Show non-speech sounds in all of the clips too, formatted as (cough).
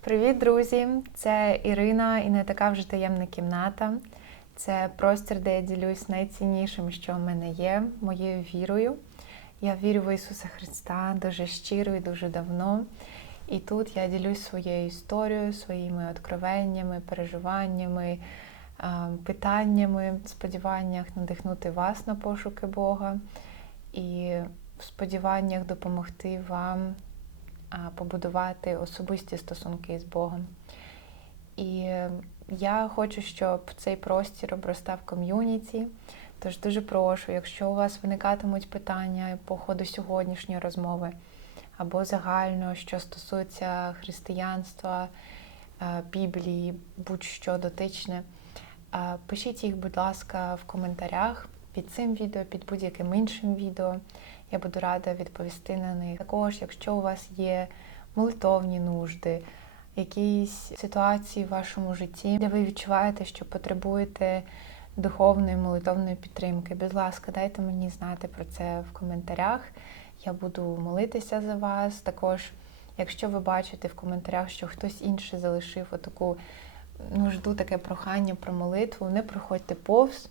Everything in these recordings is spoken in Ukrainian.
Привіт, друзі! Це Ірина і не така вже таємна кімната. Це простір, де я ділюсь найціннішим, що в мене є, моєю вірою. Я вірю в Ісуса Христа дуже щиро і дуже давно. І тут я ділюсь своєю історією, своїми откровеннями, переживаннями, питаннями, сподіваннях надихнути вас на пошуки Бога і в сподіваннях допомогти вам побудувати особисті стосунки з Богом. І е, я хочу, щоб цей простір обростав ком'юніті. Тож дуже прошу, якщо у вас виникатимуть питання по ходу сьогоднішньої розмови або загально, що стосується християнства, е, Біблії, будь-що дотичне, е, пишіть їх, будь ласка, в коментарях під цим відео, під будь-яким іншим відео. Я буду рада відповісти на них. Також, якщо у вас є молитовні нужди, якісь ситуації в вашому житті, де ви відчуваєте, що потребуєте духовної молитовної підтримки, будь ласка, дайте мені знати про це в коментарях. Я буду молитися за вас. Також, якщо ви бачите в коментарях, що хтось інший залишив отаку нужду, таке прохання про молитву, не проходьте повз.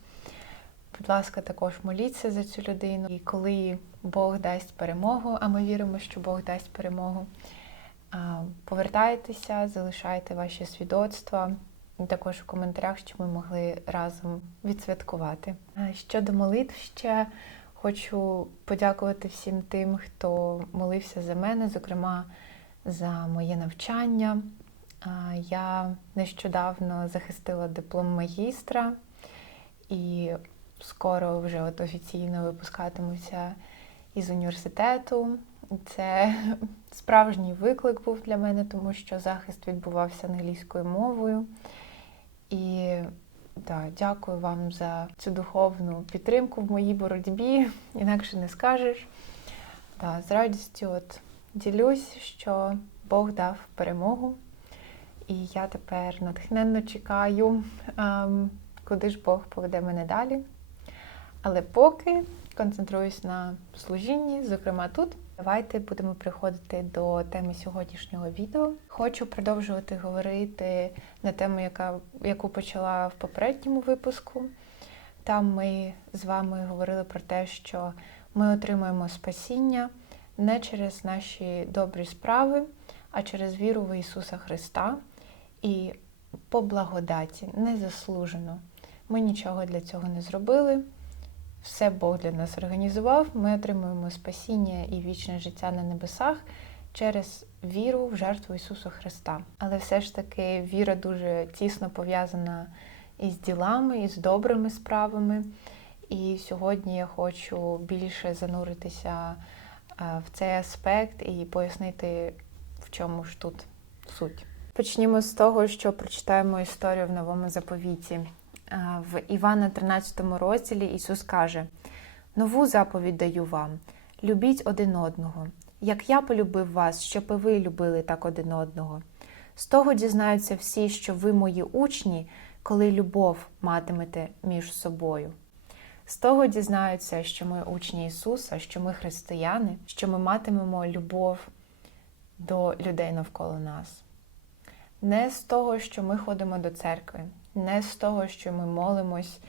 Будь ласка, також моліться за цю людину. І коли Бог дасть перемогу, а ми віримо, що Бог дасть перемогу, повертайтеся, залишайте ваші свідоцтва. Також в коментарях, щоб ми могли разом відсвяткувати. Щодо молитв ще хочу подякувати всім тим, хто молився за мене, зокрема за моє навчання. Я нещодавно захистила диплом магістра і скоро вже от офіційно випускатимуся із університету. Це (laughs) справжній виклик був для мене, тому що захист відбувався англійською мовою. І да, дякую вам за цю духовну підтримку в моїй боротьбі, (laughs) інакше не скажеш. Да, з радістю от ділюсь, що Бог дав перемогу. І я тепер натхненно чекаю, ем, куди ж Бог поведе мене далі. Але поки концентруюсь на служінні, зокрема тут. Давайте будемо приходити до теми сьогоднішнього відео. Хочу продовжувати говорити на тему, яка, яку почала в попередньому випуску. Там ми з вами говорили про те, що ми отримуємо спасіння не через наші добрі справи, а через віру в Ісуса Христа і по благодаті, незаслужено. Ми нічого для цього не зробили. Все Бог для нас організував. Ми отримуємо спасіння і вічне життя на небесах через віру в жертву Ісуса Христа. Але все ж таки віра дуже тісно пов'язана із ділами, із добрими справами. І сьогодні я хочу більше зануритися в цей аспект і пояснити, в чому ж тут суть. Почнімо з того, що прочитаємо історію в новому заповіті. В Івана 13 розділі Ісус каже: Нову заповідь даю вам: любіть один одного, як я полюбив вас, щоб і ви любили так один одного. З того дізнаються всі, що ви мої учні, коли любов матимете між собою. З того дізнаються, що ми учні Ісуса, що ми християни, що ми матимемо любов до людей навколо нас. Не з того, що ми ходимо до церкви, не з того, що ми молимось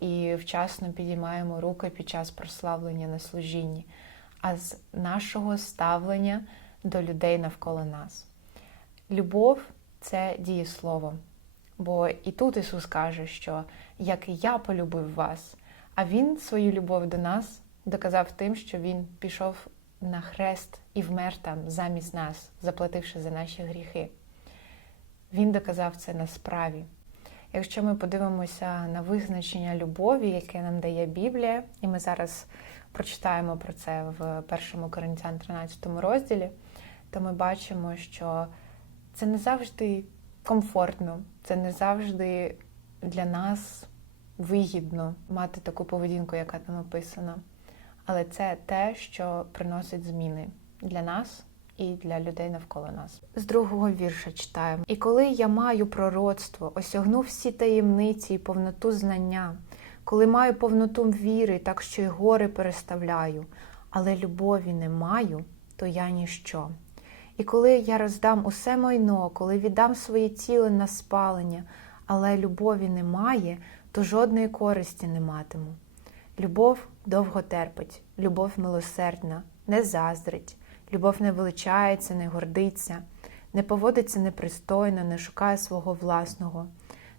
і вчасно підіймаємо руки під час прославлення на служінні, а з нашого ставлення до людей навколо нас. Любов це дієслово. Бо і тут Ісус каже, що як я полюбив вас, а Він свою любов до нас доказав тим, що Він пішов на хрест і вмер там замість нас, заплативши за наші гріхи. Він доказав це на справі. Якщо ми подивимося на визначення любові, яке нам дає Біблія, і ми зараз прочитаємо про це в 1 Коринтян 13 розділі, то ми бачимо, що це не завжди комфортно, це не завжди для нас вигідно мати таку поведінку, яка там описана. Але це те, що приносить зміни для нас і для людей навколо нас. З другого вірша читаємо: І коли я маю пророцтво, осягну всі таємниці і повноту знання, коли маю повноту віри, так що й гори переставляю, але любові не маю, то я ніщо. І коли я роздам усе майно, коли віддам своє тіло на спалення, але любові немає, то жодної користі не матиму. Любов довго терпить, любов милосердна, не заздрить, любов не величається, не гордиться, не поводиться непристойно, не шукає свого власного,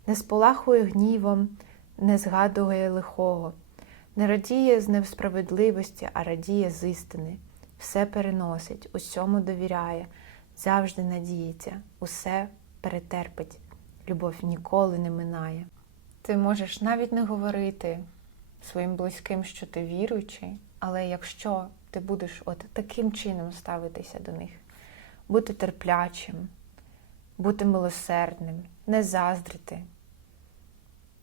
не сполахує гнівом, не згадує лихого, не радіє з несправедливості, а радіє з істини, все переносить, усьому довіряє, завжди надіється, усе перетерпить, любов ніколи не минає. Ти можеш навіть не говорити своїм близьким, що ти віруючий, але якщо ти будеш от таким чином ставитися до них, бути терплячим, бути милосердним, не заздрити,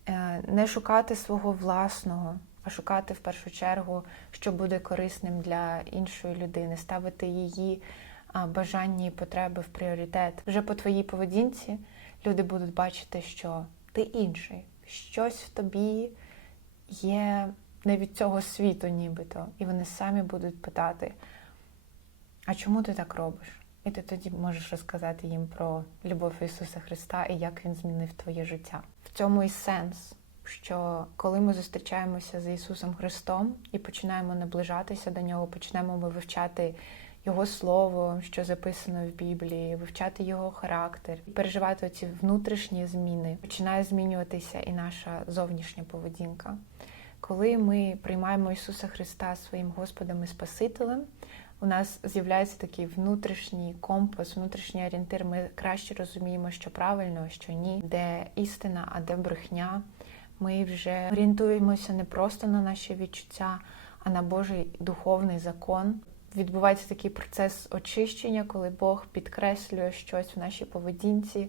е, не шукати свого власного, а шукати в першу чергу, що буде корисним для іншої людини, ставити її бажання і потреби в пріоритет. Вже по твоїй поведінці люди будуть бачити, що ти інший, щось в тобі є не від цього світу, нібито. І вони самі будуть питати: а чому ти так робиш? І ти тоді можеш розказати їм про любов Ісуса Христа і як Він змінив твоє життя. В цьому і сенс, що коли ми зустрічаємося з Ісусом Христом і починаємо наближатися до Нього, почнемо ми вивчати Його Слово, що записано в Біблії, вивчати Його характер, переживати ці внутрішні зміни, починає змінюватися і наша зовнішня поведінка. Коли ми приймаємо Ісуса Христа своїм Господом і Спасителем, у нас з'являється такий внутрішній компас, внутрішній орієнтир. Ми краще розуміємо, що правильно, що ні, де істина, а де брехня. Ми вже орієнтуємося не просто на наші відчуття, а на Божий духовний закон. Відбувається такий процес очищення, коли Бог підкреслює щось в нашій поведінці,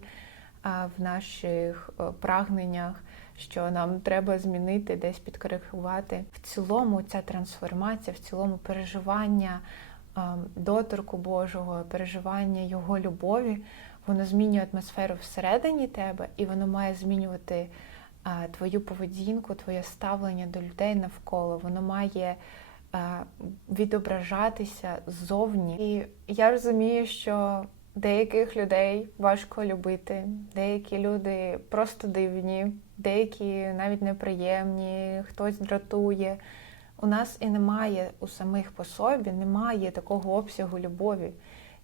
в наших прагненнях, що нам треба змінити, десь підкоригувати. В цілому ця трансформація, в цілому переживання доторку Божого, переживання Його любові, воно змінює атмосферу всередині тебе, і воно має змінювати твою поведінку, твоє ставлення до людей навколо. Воно має відображатися ззовні. І я розумію, що деяких людей важко любити, деякі люди просто дивні, деякі навіть неприємні, хтось дратує. У нас і немає у самих по собі, немає такого обсягу любові.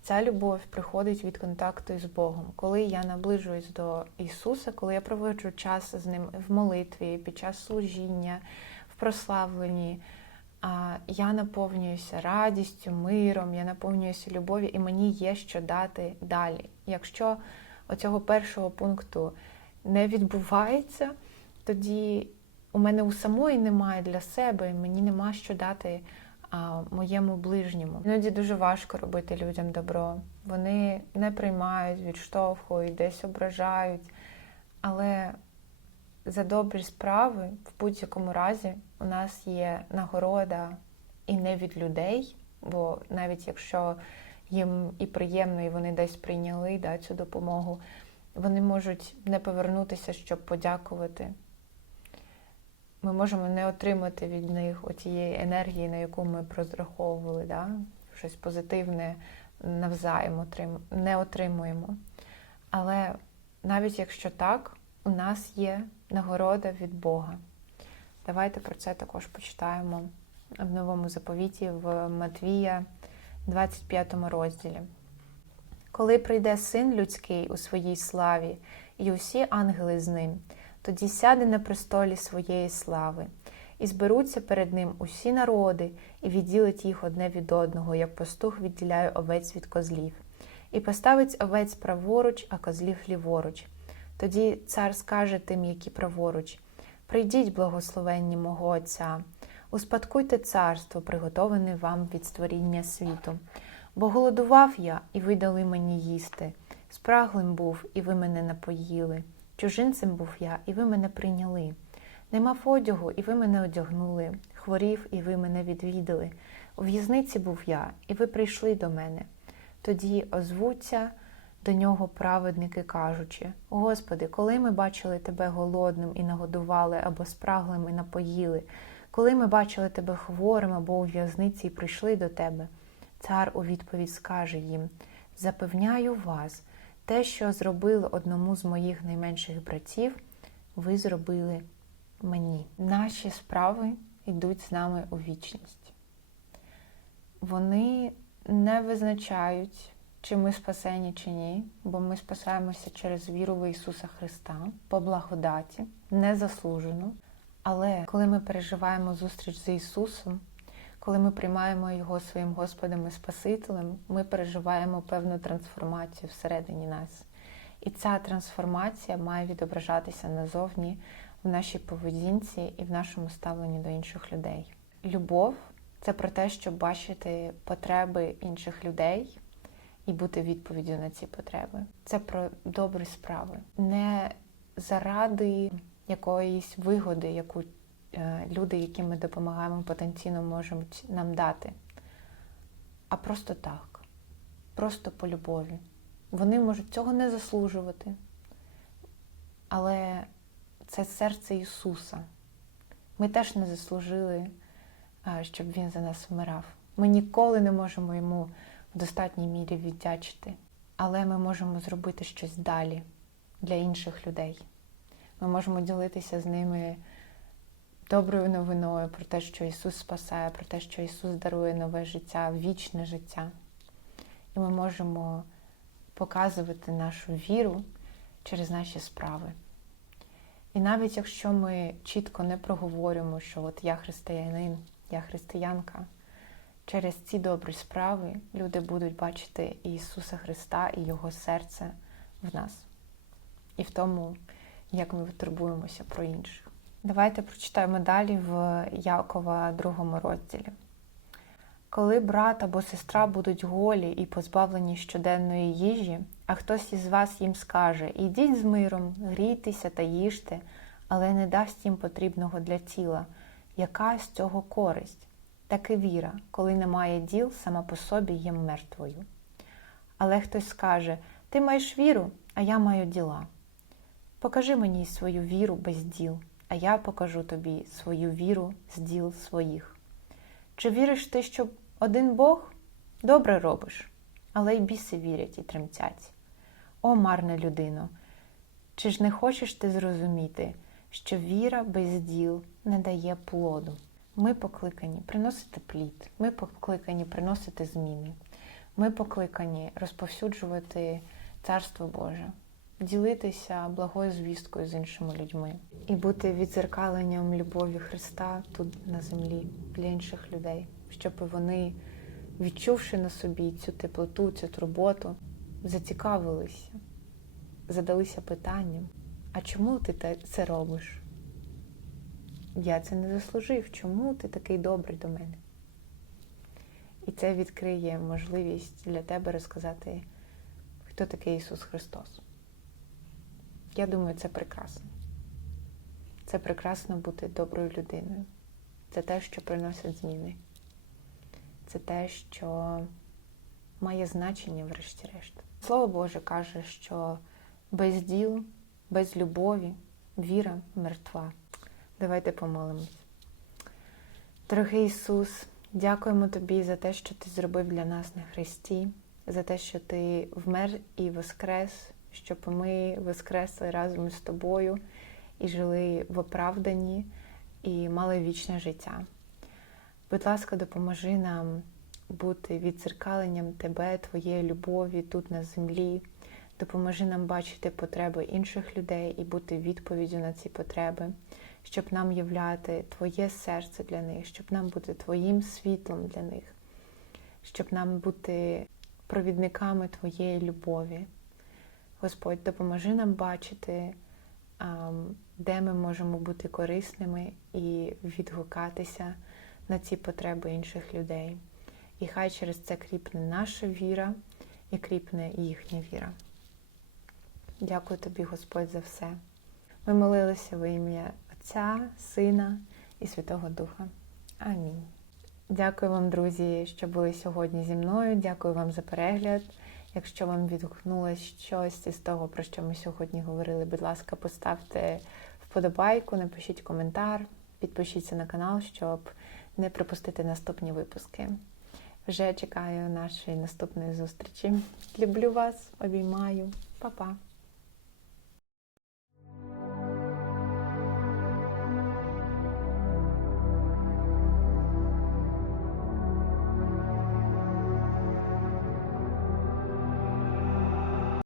Ця любов приходить від контакту з Богом. Коли я наближуюсь до Ісуса, коли я проводжу час з Ним в молитві, під час служіння, в прославленні, я наповнююся радістю, миром, я наповнююся любов'ю, і мені є що дати далі. Якщо оцього першого пункту не відбувається, тоді у мене у самої немає для себе, і мені нема що дати а, моєму ближньому. Іноді дуже важко робити людям добро. Вони не приймають, відштовхують, десь ображають. Але за добрі справи в будь-якому разі у нас є нагорода і не від людей, бо навіть якщо їм і приємно, і вони десь прийняли да, цю допомогу, вони можуть не повернутися, щоб подякувати. Ми можемо не отримати від них тієї енергії, на яку ми прозраховували, да? щось позитивне навзаєм не отримуємо. Але навіть якщо так, у нас є нагорода від Бога. Давайте про це також почитаємо в новому заповіті в Матвія, 25 розділі. Коли прийде син людський у своїй славі, і усі ангели з ним, тоді сяде на престолі своєї слави, і зберуться перед ним усі народи, і відділить їх одне від одного, як пастух відділяє овець від козлів, і поставить овець праворуч, а козлів ліворуч. Тоді цар скаже тим, які праворуч: Прийдіть, благословенні мого Отця, успадкуйте царство, приготоване вам від створіння світу. Бо голодував я, і ви дали мені їсти, спраглим був, і ви мене напоїли. Чужинцем був я, і ви мене прийняли. Не мав одягу, і ви мене одягнули, хворів, і ви мене відвідали. У в'язниці був я, і ви прийшли до мене. Тоді озвуться до нього праведники, кажучи: Господи, коли ми бачили Тебе голодним і нагодували, або спраглим і напоїли, коли ми бачили Тебе хворим або у в'язниці і прийшли до Тебе, цар у відповідь скаже їм: Запевняю вас, те, що зробили одному з моїх найменших братів, ви зробили мені. Наші справи йдуть з нами у вічність. Вони не визначають, чи ми спасені, чи ні, бо ми спасаємося через віру в Ісуса Христа по благодаті, незаслужено. Але коли ми переживаємо зустріч з Ісусом, коли ми приймаємо Його своїм Господом і Спасителем, ми переживаємо певну трансформацію всередині нас. І ця трансформація має відображатися назовні в нашій поведінці і в нашому ставленні до інших людей. Любов це про те, щоб бачити потреби інших людей і бути відповіддю на ці потреби. Це про добрі справи, не заради якоїсь вигоди, яку люди, яким ми допомагаємо, потенційно можуть нам дати, а просто так, просто по любові. Вони можуть цього не заслужувати, але це серце Ісуса. Ми теж не заслужили, е, щоб Він за нас вмирав. Ми ніколи не можемо йому в достатній мірі віддячити, але ми можемо зробити щось далі для інших людей. Ми можемо ділитися з ними доброю новиною про те, що Ісус спасає, про те, що Ісус дарує нове життя, вічне життя. І ми можемо показувати нашу віру через наші справи. І навіть якщо ми чітко не проговорюємо, що от я християнин, я християнка, через ці добрі справи люди будуть бачити Ісуса Христа і Його серце в нас. І в тому, як ми турбуємося про інших. Давайте прочитаємо далі в Якова другому розділі. Коли брат або сестра будуть голі і позбавлені щоденної їжі, а хтось із вас їм скаже Ідіть з миром, грійтеся та їжте, але не дасть їм потрібного для тіла, яка з цього користь? Таки віра, коли немає діл, сама по собі є мертвою. Але хтось скаже Ти маєш віру, а я маю діла. Покажи мені свою віру без діл, а я покажу тобі свою віру з діл своїх. Чи віриш ти, що один Бог добре робиш, але й біси вірять і тремтять. О, марна людино! Чи ж не хочеш ти зрозуміти, що віра без діл не дає плоду? Ми покликані приносити плід, ми покликані приносити зміни, ми покликані розповсюджувати Царство Боже, ділитися благою звісткою з іншими людьми і бути відзеркаленням любові Христа тут на землі для інших людей, щоб вони, відчувши на собі цю теплоту, цю турботу, зацікавилися, задалися питанням: а чому ти це робиш? Я це не заслужив. Чому ти такий добрий до мене? І це відкриє можливість для тебе розказати, хто такий Ісус Христос. Я думаю, це прекрасно. Це прекрасно бути доброю людиною. Це те, що приносить зміни. Це те, що має значення, врешті-решт. Слово Боже каже, що без діл, без любові, віра мертва. Давайте помолимось. Дорогий Ісус, дякуємо Тобі за те, що Ти зробив для нас на Христі, за те, що Ти вмер і воскрес, щоб ми воскресли разом з тобою і жили в оправданні і мали вічне життя. Будь ласка, допоможи нам бути відзеркаленням Тебе, Твоєї любові тут на землі. Допоможи нам бачити потреби інших людей і бути відповіддю на ці потреби, щоб нам являти Твоє серце для них, щоб нам бути Твоїм світлом для них, щоб нам бути провідниками Твоєї любові. Господь, допоможи нам бачити, де ми можемо бути корисними і відгукатися на ці потреби інших людей. І хай через це кріпне наша віра і кріпне їхня віра. Дякую тобі, Господь, за все. Ми молилися во ім'я Отця, Сина і Святого Духа. Амінь. Дякую вам, друзі, що були сьогодні зі мною. Дякую вам за перегляд. Якщо вам відгукнулось щось із того, про що ми сьогодні говорили, будь ласка, поставте вподобайку, напишіть коментар, підпишіться на канал, щоб не пропустити наступні випуски. вже чекаю нашої наступної зустрічі. Люблю вас, обіймаю, Па-па!